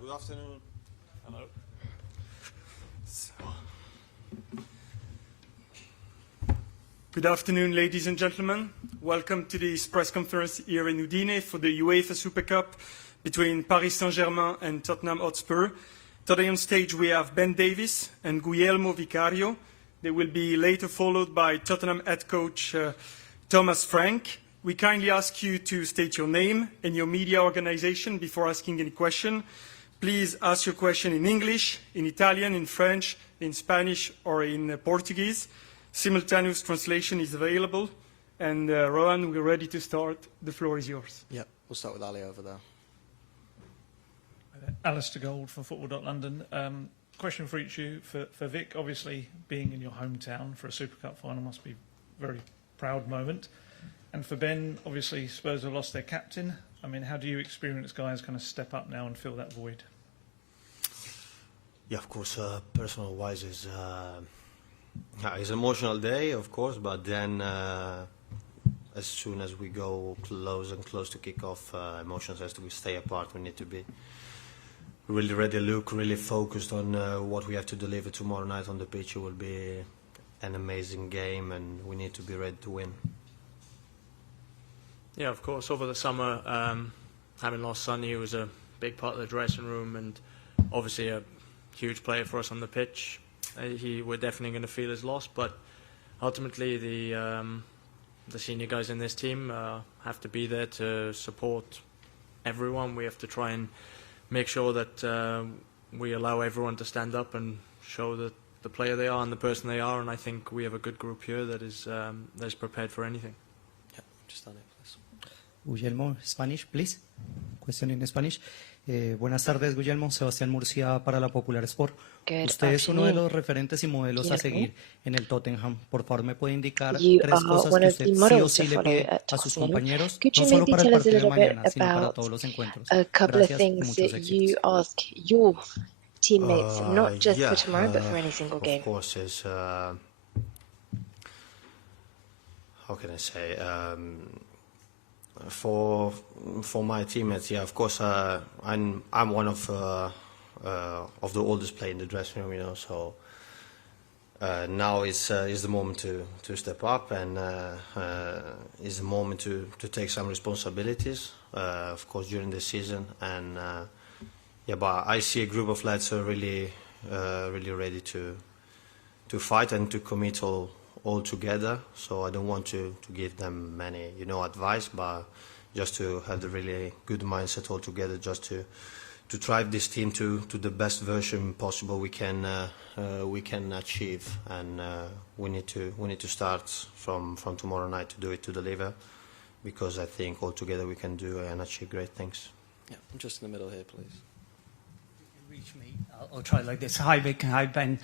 Good afternoon. Hello. Good afternoon, ladies and gentlemen. Welcome to this press conference here in Udine for the UEFA Super Cup between Paris Saint-Germain and Tottenham Hotspur. Today on stage we have Ben Davies and Guglielmo Vicario. They will be later followed by Tottenham head coach Thomas Frank. We kindly ask you to state your name and your media organization before asking any question. Please ask your question in English, in Italian, in French, in Spanish, or in Portuguese. Simultaneous translation is available. And Rohan, we're ready to start. The floor is yours. Yeah, we'll start with Ali over there. Alistair Gold from Football.London. Question for each of you. For Vic, obviously being in your hometown for a Super Cup final must be a very proud moment. And for Ben, obviously Spurs have lost their captain. I mean, how do you experience guys kind of step up now and fill that void? Yeah, of course, personal-wise it's an emotional day, of course, but then as soon as we go close to kick-off, emotions has to stay apart. We need to be really ready, really focused on what we have to deliver tomorrow night on the pitch. It will be an amazing game, and we need to be ready to win. Yeah, of course. Over the summer, having lost Sonny, who was a big part of the dressing room and obviously a huge player for us on the pitch, we're definitely going to feel his loss. But ultimately, the senior guys in this team have to be there to support everyone. We have to try and make sure that we allow everyone to stand up and show that the player they are and the person they are. And I think we have a good group here that is prepared for anything. Yeah, just on it, please. Guglielmo, Spanish, please. Question in Spanish. Buenas tardes, Guglielmo. Sebastián Murcia para la Popular Sport. Usted es uno de los referentes y modelos a seguir en el Tottenham. Por favor, ¿me puede indicar tres cosas que usted sí o sí le pide a sus compañeros, no solo para el partido de mañana, sino para todos los encuentros? Gracias y muchos éxitos. Teammates, not just for tomorrow, but for any single game. Of course, is how can I say? For my teammates, yeah, of course, I'm one of the oldest players in the dressing room, you know. So now is the moment to step up, and is the moment to take some responsibilities, of course, during the season. And yeah, but I see a group of lads are really ready to fight and to commit all together. So I don't want to give them many, advice, but just to have the really good mindset all together, just to drive this team to the best version possible we can achieve. And we need to start from tomorrow night to do it, to deliver, because I think all together we can do and achieve great things. Yeah, just in the middle here, please. Reach me. I'll try like this. Hi, Vic. Hi, Ben.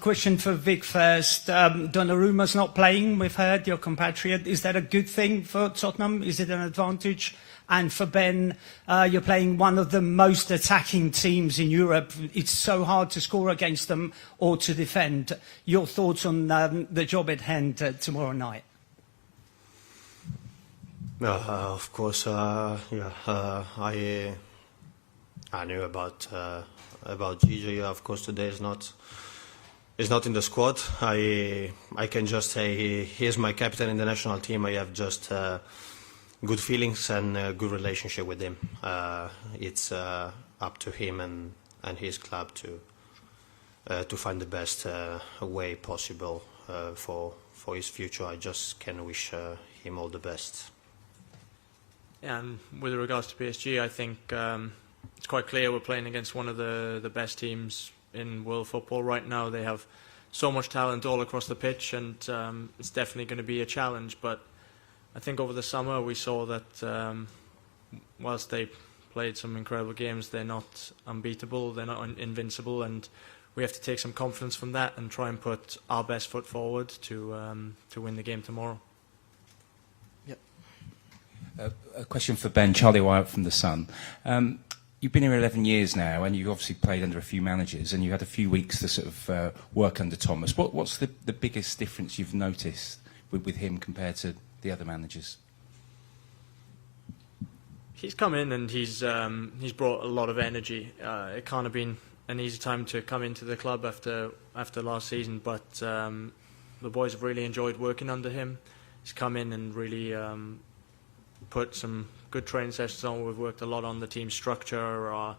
Question for Vic first. Donnarumma's not playing, we've heard, your compatriot. Is that a good thing for Tottenham? Is it an advantage? And for Ben, you're playing one of the most attacking teams in Europe. It's so hard to score against them or to defend. Your thoughts on the job at hand tomorrow night? Of course, I knew about Gigi. Of course, today is not in the squad. I can just say he is my captain in the national team. I have just good feelings and a good relationship with him. It's up to him and his club to find the best way possible for his future. I just can wish him all the best. Yeah, and with regards to PSG, I think it's quite clear we're playing against one of the best teams in world football right now. They have so much talent all across the pitch, and it's definitely going to be a challenge. But I think over the summer we saw that whilst they played some incredible games, they're not unbeatable, they're not invincible, and we have to take some confidence from that and try and put our best foot forward to win the game tomorrow. A question for Ben. Charlie Wyatt from The Sun. You've been here 11 years now, and you've obviously played under a few managers, and you had a few weeks to sort of work under Thomas. What's the biggest difference you've noticed with him compared to the other managers? He's come in and he's brought a lot of energy. It can't have been an easy time to come into the club after last season, but the boys have really enjoyed working under him. He's come in and really put some good training sessions on. We've worked a lot on the team structure,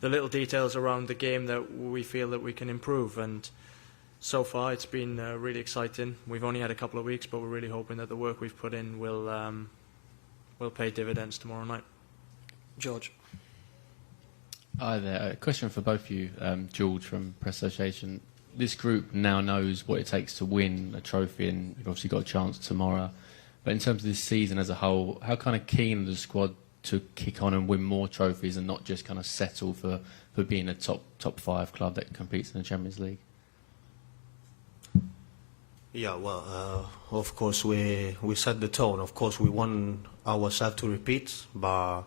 the little details around the game that we feel that we can improve, and so far it's been really exciting. We've only had a couple of weeks, but we're really hoping that the work we've put in will pay dividends tomorrow night. George. Hi there. A question for both of you. George from Press Association. This group now knows what it takes to win a trophy, and you've obviously got a chance tomorrow. But in terms of this season as a whole, how kind of keen is the squad to kick on and win more trophies and not just kind of settle for being a top 5 club that competes in the Champions League? Yeah, well, of course we set the tone. Of course we want ourselves to repeat, but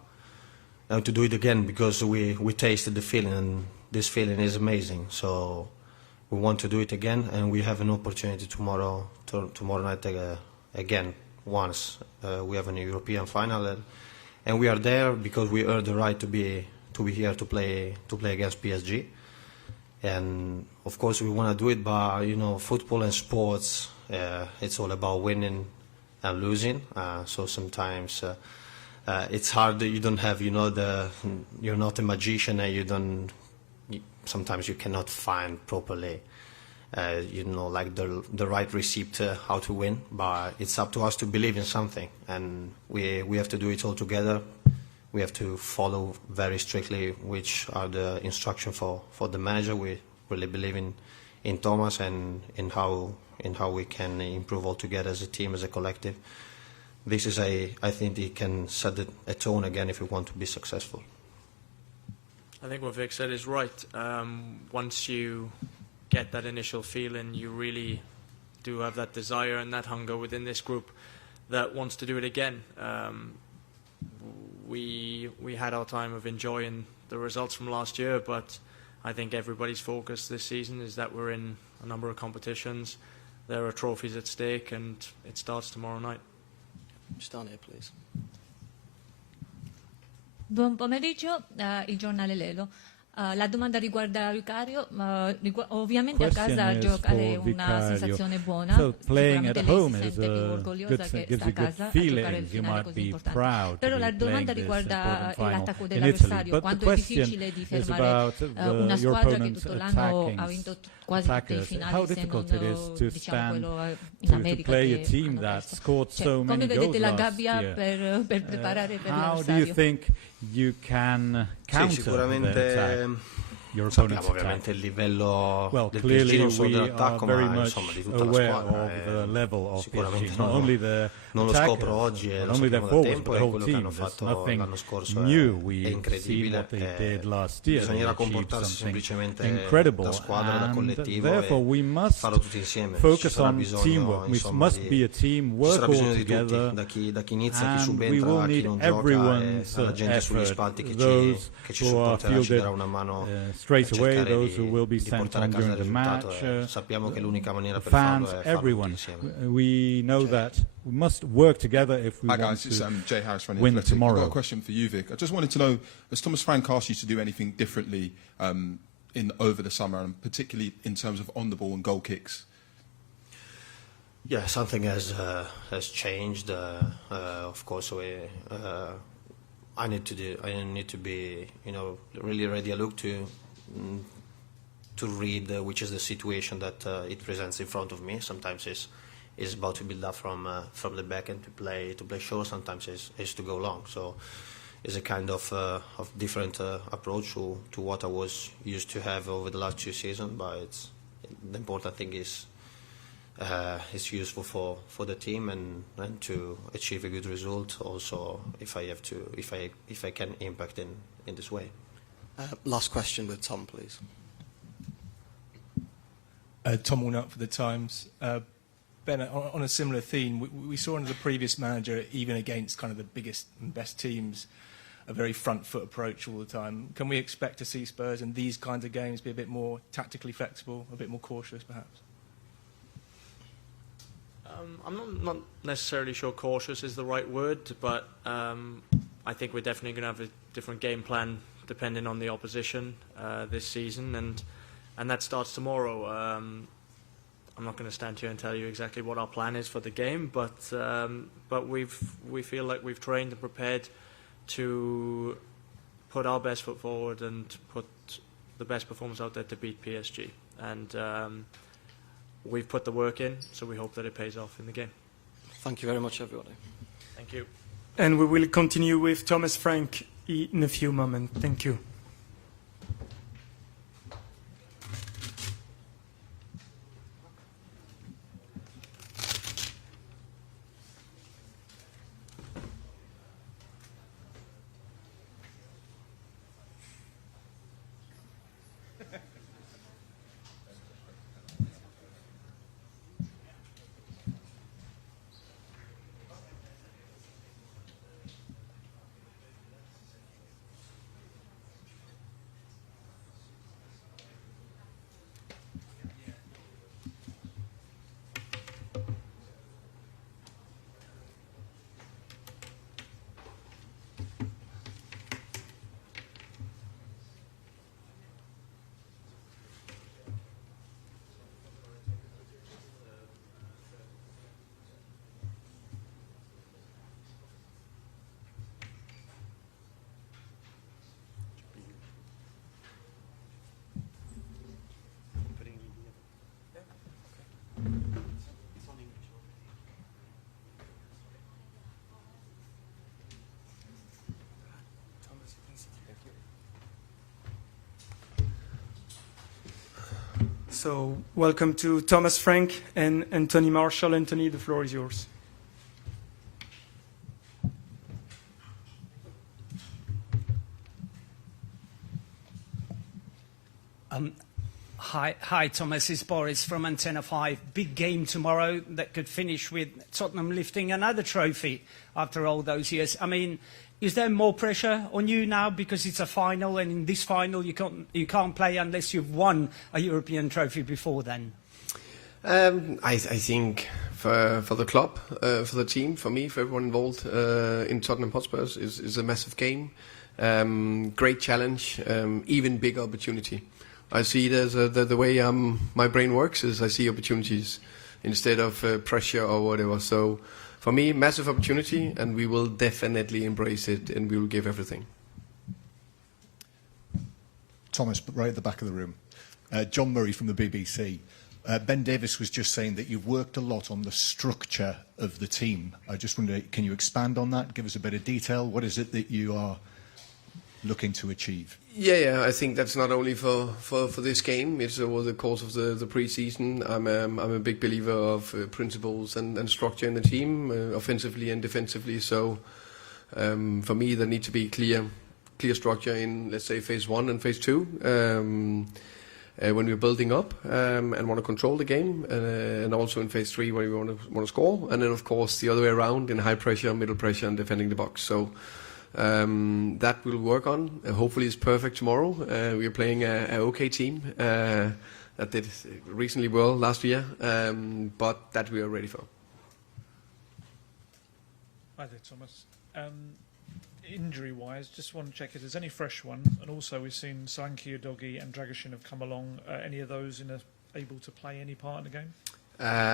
to do it again, because we tasted the feeling, and this feeling is amazing. So we want to do it again, and we have an opportunity tomorrow night again. Once we have a European final, and we are there because we earned the right to be here to play against PSG. And of course we want to do it, but you know, football and sports, it's all about winning and losing. So sometimes it's hard. You don't have, you know, you're not a magician, and sometimes you cannot find properly, you know, like the right recipe how to win. But it's up to us to believe in something, and we have to do it all together. We have to follow very strictly which are the instructions for the manager. We really believe in Thomas and in how we can improve all together as a team, as a collective. This is I think it can set a tone again if we want to be successful. I think what Vic said is right. Once you get that initial feeling, you really do have that desire and that hunger within this group that wants to do it again. We had our time of enjoying the results from last year, but I think everybody's focus this season is that we're in a number of competitions. There are trophies at stake, and it starts tomorrow night. Just down here, please. Buon pomeriggio, il giornale Lelo. La domanda riguarda Vicario. Ovviamente a casa giocare è una sensazione buona. So playing at Sicuramente home lei si is sente più a orgogliosa good, che gives sta you a good casa a giocare il feelings. You finale might così be importante. proud to Però be la domanda playing this riguarda important final l'attacco in dell'avversario. Italy. But the Quanto è question difficile di is fermare about una your squadra che opponent's tutto l'anno attacking ha vinto quasi tutti i attackers. finali, How se difficult non it is to diciamo stand quello in to America play a che team hanno that perso. scored so Come many vedete goals la last gabbia year? per preparare per How do you l'avversario? think you can counter Sì, sicuramente your sappiamo opponent's ovviamente attack? il livello Well, del clearly PSG, non solo we are dell'attacco, very ma much insomma di tutta la aware squadra. of the level of Sicuramente PSG. Not only the non lo attackers, scopro oggi, not lo only their sappiamo da forwards, tempo, but e the whole quello che team. hanno There's fatto nothing l'anno scorso new. è We've seen incredibile. what they did last year. They Bisognerà achieved comportarsi something semplicemente incredible, da squadra, da and collettivo, therefore we e must farlo tutti insieme. Ci focus sarà on bisogno, teamwork. We insomma, must be a team, ci work sarà all bisogno di together, tutti, da chi inizia, chi and we subentra, will chi need non gioca, e everyone's alla gente sugli effort. spalti che Those ci who are supporterà, ci darà fielded una mano straight per away, cercare those who will be di sent portare a on casa il during the risultato. match, Sappiamo che l'unica maniera per fans, farlo è farlo tutti everyone. insieme. We know that we must work together if we Hi want guys, it's to Jay Harris from The win Athletic. I've tomorrow. got a question for you, Vic. I just wanted to know, has Thomas Frank asked you to do anything differently over the summer, and particularly in terms of on the ball and goal kicks? Yeah, something has changed. Of course, I need to be, you know, really ready. I look to read which is the situation that it presents in front of me. Sometimes it's about to build up from the back and to play short. Sometimes it's to go long. So it's a kind of different approach to what I was used to have over the last 2 seasons. But the important thing is it's useful for the team and to achieve a good result. Also, if I can impact in this way. Last question with Tom, please. Tom Walnut for The Times. Ben, on a similar theme, we saw under the previous manager, even against kind of the biggest and best teams, a very front-foot approach all the time. Can we expect to see Spurs in these kinds of games be a bit more tactically flexible, a bit more cautious, perhaps? I'm not necessarily sure cautious is the right word, but I think we're definitely going to have a different game plan depending on the opposition this season, and that starts tomorrow. I'm not going to stand here and tell you exactly what our plan is for the game, but we feel like we've trained and prepared to put our best foot forward and put the best performance out there to beat PSG. And we've put the work in, so we hope that it pays off in the game. Thank you very much, everybody. Thank you. And we will continue with Thomas Frank in a few moments. Thank you. So welcome to Thomas Frank and Anthony Marshall. Anthony, the floor is yours. Hi, Thomas. It's Boris from Antenna 5. Big game tomorrow that could finish with Tottenham lifting another trophy after all those years. I mean, is there more pressure on you now because it's a final, and in this final you can't play unless you've won a European trophy before then? I think for the club, for the team, for me, for everyone involved in Tottenham Hotspur is a massive game. Great challenge, even bigger opportunity. I see it as the way my brain works is I see opportunities instead of pressure or whatever. So for me, massive opportunity, and we will definitely embrace it, and we will give everything. Thomas, right at the back of the room. John Murray from the BBC. Ben Davis was just saying that you've worked a lot on the structure of the team. I just wonder, can you expand on that? Give us a bit of detail. What is it that you are looking to achieve? Yeah, I think that's not only for this game. It's over the course of the pre-season. I'm a big believer of principles and structure in the team, offensively and defensively. So for me, there needs to be clear structure in, let's say, phase 1 and phase 2. When we're building up and want to control the game, and also in phase 3 when we want to score, and then of course the other way around in high pressure, middle pressure, and defending the box. So that we'll work on. Hopefully it's perfect tomorrow. We are playing an okay team that did reasonably well last year, but that we are ready for. Hi there, Thomas. Injury-wise, just want to check if there's any fresh one, and also we've seen Sanki, Udogi and Dragusin have come along. Any of those able to play any part in the game?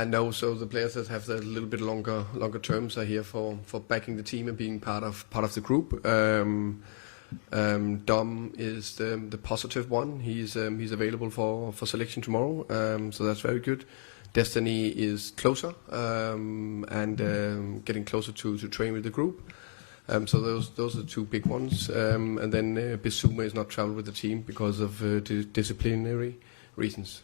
No, so the players that have the little bit longer terms are here for backing the team and being part of the group. Dom is the positive one. He's available for selection tomorrow, so that's very good. Destiny is closer and getting closer to train with the group. So those are the two big ones. And then Bissouma is not traveled with the team because of disciplinary reasons.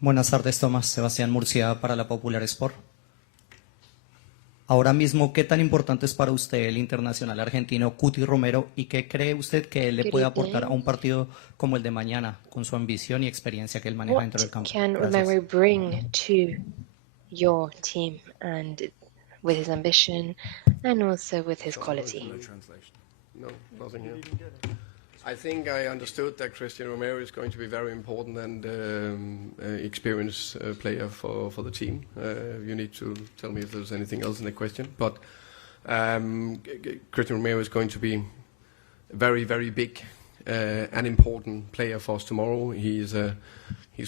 Buenas tardes, Tomás. Sebastián Murcia para la Popular Sport. Ahora mismo, ¿qué tan importante es para usted el internacional argentino Cuti Romero y qué cree usted que él le puede aportar a un partido como el de mañana con su ambición y experiencia que él maneja dentro del campo? Can Romero bring to your team and with his ambition and also with his quality? No, nothing here. I think I understood that Christian Romero is going to be very important and experienced player for the team. You need to tell me if there's anything else in the question. But Christian Romero is going to be very, very big and important player for us tomorrow. He's a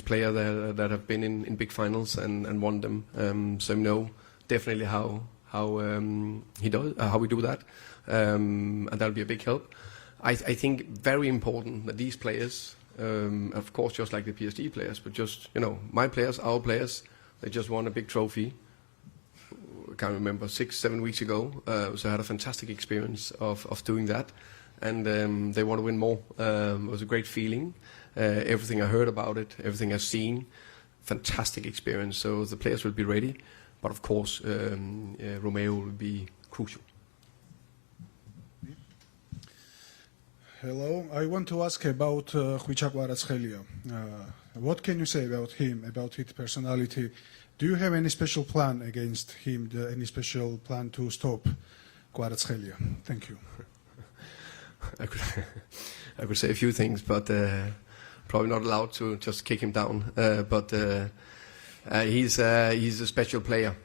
player that have been in big finals and won them. So know definitely how he does, how we do that, and that'll be a big help. I think very important that these players, of course, just like the PSG players, but just my players, our players, they just won a big trophy. I can't remember 6-7 weeks ago. So I had a fantastic experience of doing that, and they want to win more. It was a great feeling. Everything I heard about it, everything I've seen, fantastic experience. So the players will be ready, but of course, Romeo will be crucial. Hello, I want to ask about Khvicha Kvaratskhelia. What can you say about him, about his personality? Do you have any special plan against him, any special plan to stop Kvaratskhelia? Thank you. I could say a few things, but probably not allowed to just kick him down. But he's a special player,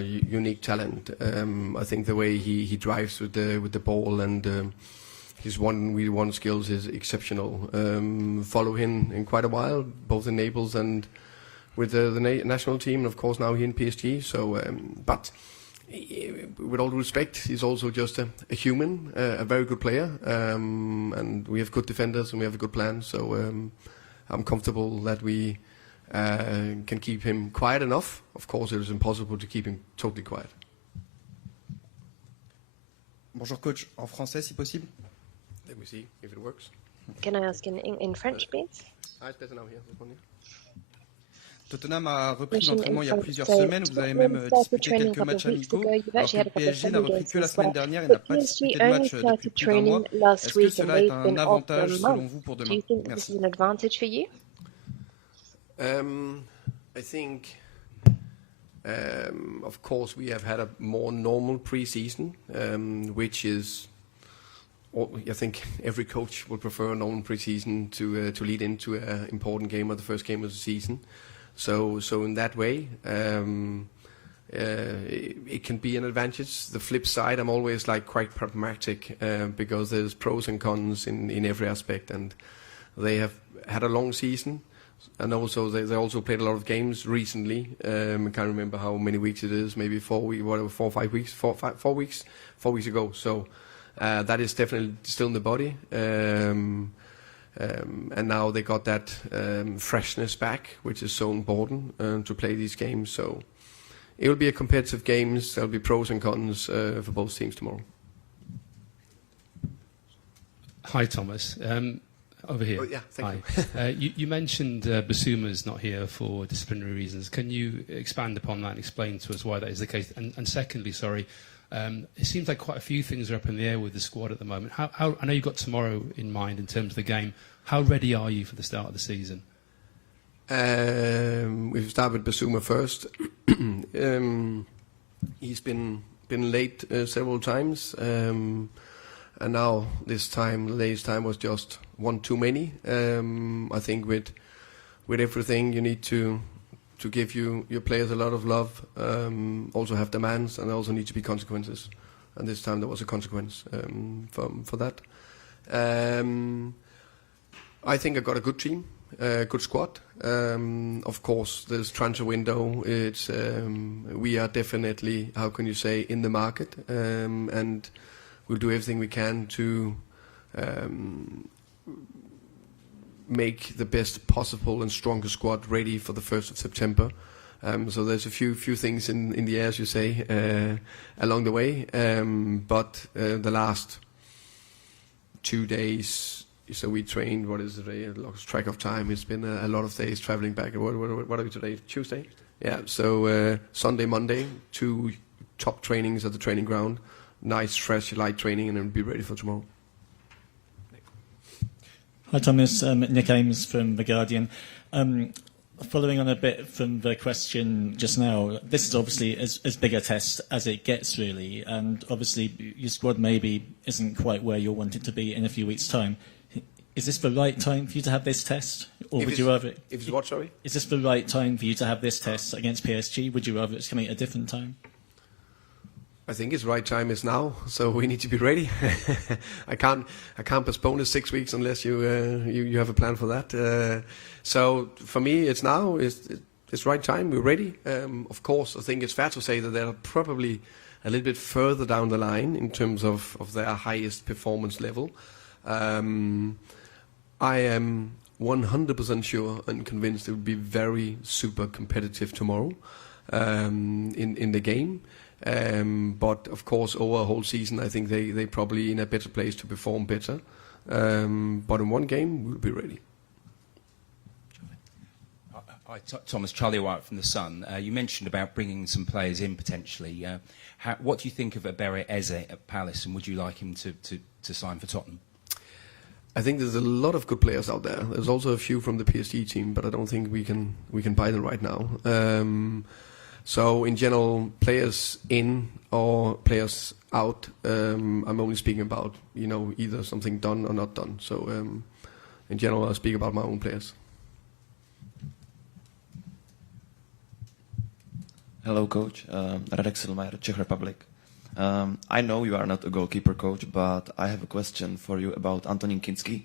unique talent. I think the way he drives with the ball and his one skills is exceptional. Follow him in quite a while, both in Naples and with the national team, and of course now here in PSG. So, but with all due respect, he's also just a human, a very good player, and we have good defenders and we have a good plan. So I'm comfortable that we can keep him quiet enough. Of course, it is impossible to keep him totally quiet. Bonjour coach, en français si possible. Let me see if it works. Can I ask in French, please? It's better now here. This one here. Tottenham a repris l'entraînement il y a plusieurs semaines. Vous avez même disputé quelques matchs amicaux. Alors que le PSG n'a repris que la semaine dernière et n'a pas disputé de match depuis plus d'un mois. Est-ce que cela est un avantage selon vous pour demain? Merci. I think, of course, we have had a more normal pre-season, which is, I think every coach would prefer a normal pre-season to lead into an important game or the first game of the season. So in that way, it can be an advantage. The flip side, I'm always quite pragmatic because there's pros and cons in every aspect, and they have had a long season, and also they also played a lot of games recently. I can't remember how many weeks it is, maybe 4 weeks ago. So that is definitely still in the body. And now they got that freshness back, which is so important to play these games. So it will be a competitive games. There'll be pros and cons for both teams tomorrow. Hi, Thomas. Over here. Oh, yeah, thank you. You mentioned Basuma's not here for disciplinary reasons. Can you expand upon that and explain to us why that is the case? And secondly, sorry, it seems like quite a few things are up in the air with the squad at the moment. How I know you've got tomorrow in mind in terms of the game. How ready are you for the start of the season? We've started with Basuma first. He's been late several times, and now this time, the latest time was just one too many. I think with everything, you need to give your players a lot of love, also have demands, and there also need to be consequences. And this time there was a consequence for that. I think I got a good team, good squad. Of course, there's transfer window. It's we are definitely, how can you say, in the market, and we'll do everything we can to make the best possible and strongest squad ready for the 1st of September. So there's a few things in the air, as you say, along the way. But the last 2 days, so we trained, what is it, I lost track of time. It's been a lot of days traveling back. What are we today? Tuesday? Yeah, so Sunday, Monday, 2 top trainings at the training ground. Nice, fresh, light training, and then be ready for tomorrow. Hi Thomas, Nick Ames from The Guardian. Following on a bit from the question just now, this is obviously as big a test as it gets, really, and obviously your squad maybe isn't quite where you'll want it to be in a few weeks' time. Is this the right time for you to have this test? Or would you rather... If it's what, sorry? Is this the right time for you to have this test against PSG? Would you rather it's coming at a different time? I think it's right time is now, so we need to be ready. I can't postpone it 6 weeks unless you have a plan for that. So for me, it's now. It's right time. We're ready. Of course, I think it's fair to say that they're probably a little bit further down the line in terms of their highest performance level. I am 100% sure and convinced it will be very super competitive tomorrow in the game. But of course, over a whole season, I think they probably in a better place to perform better. But in one game, we'll be ready. Hi, Thomas. Charlie White from The Sun. You mentioned about bringing some players in potentially. What do you think of Ebere Eze at Palace, and would you like him to sign for Tottenham? I think there's a lot of good players out there. There's also a few from the PSG team, but I don't think we can buy them right now. So in general, players in or players out, I'm only speaking about either something done or not done. So in general, I speak about my own players. Hello, coach. Radek Silmajer, Czech Republic. I know you are not a goalkeeper coach, but I have a question for you about Antonín Kinský.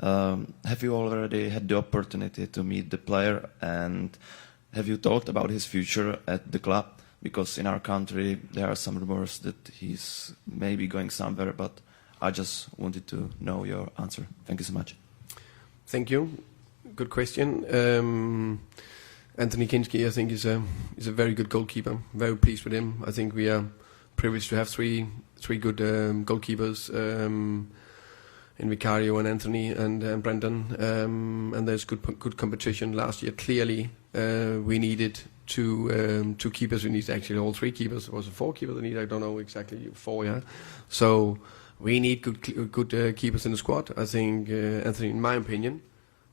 Have you already had the opportunity to meet the player, and have you talked about his future at the club? Because in our country there are some rumors that he's maybe going somewhere, but I just wanted to know your answer. Thank you so much. Thank you. Good question. Antonín Kinský, I think, is a very good goalkeeper. Very pleased with him. I think we are privileged to have three good goalkeepers in Vicario and Anthony and Brendan, and there's good competition. Last year, clearly, we needed two keepers. We needed actually all three keepers. It was a 4 keepers. I don't know exactly 4. Yeah, so we need good keepers in the squad. I think Anthony, in my opinion,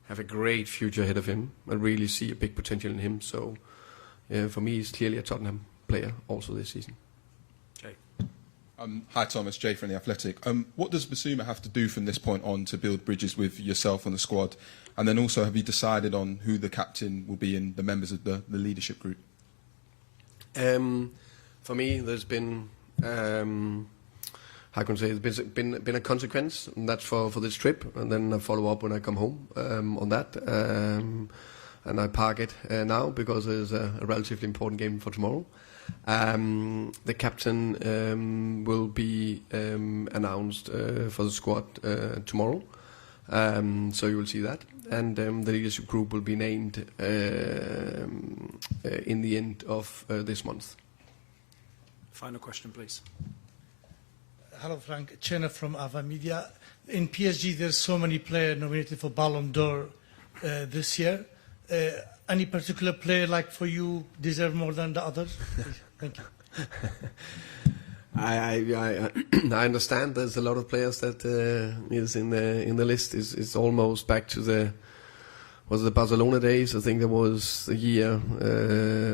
have a great future ahead of him. I really see a big potential in him. So for me, he's clearly a Tottenham player also this season. Jay. Hi Thomas, Jay from The Athletic. What does Basuma have to do from this point on to build bridges with yourself and the squad? And then also, have you decided on who the captain will be and the members of the leadership group? For me, there's been how can I say, there's been a consequence, and that's for this trip, and then I follow up when I come home on that, and I park it now because there's a relatively important game for tomorrow. The captain will be announced for the squad tomorrow, so you will see that, and the leadership group will be named in the end of this month. Final question, please. Hello, Frank. Chena from Ava Media. In PSG, there's so many players nominated for Ballon d'Or this year. Any particular player, like for you, deserve more than the others? Thank you. I understand there's a lot of players that is in the list. It's almost back to the Barcelona days. I think there was a year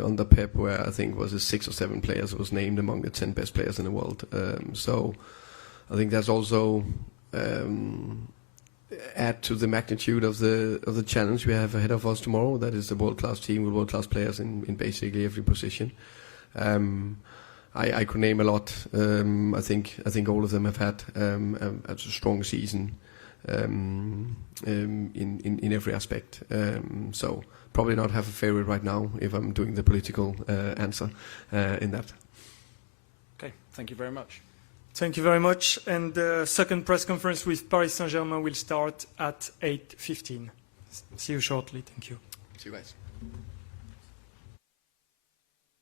under Pep where I think was 6 or 7 players that was named among the 10 best players in the world. So I think that's also add to the magnitude of the challenge we have ahead of us tomorrow. That is a world-class team with world-class players in basically every position. I could name a lot. I think all of them have had a strong season in every aspect. So probably not have a favorite right now if I'm doing the political answer in that. Okay, thank you very much. Thank you very much. And the second press conference with Paris Saint-Germain will start at 8:15. See you shortly. Thank you. See you guys.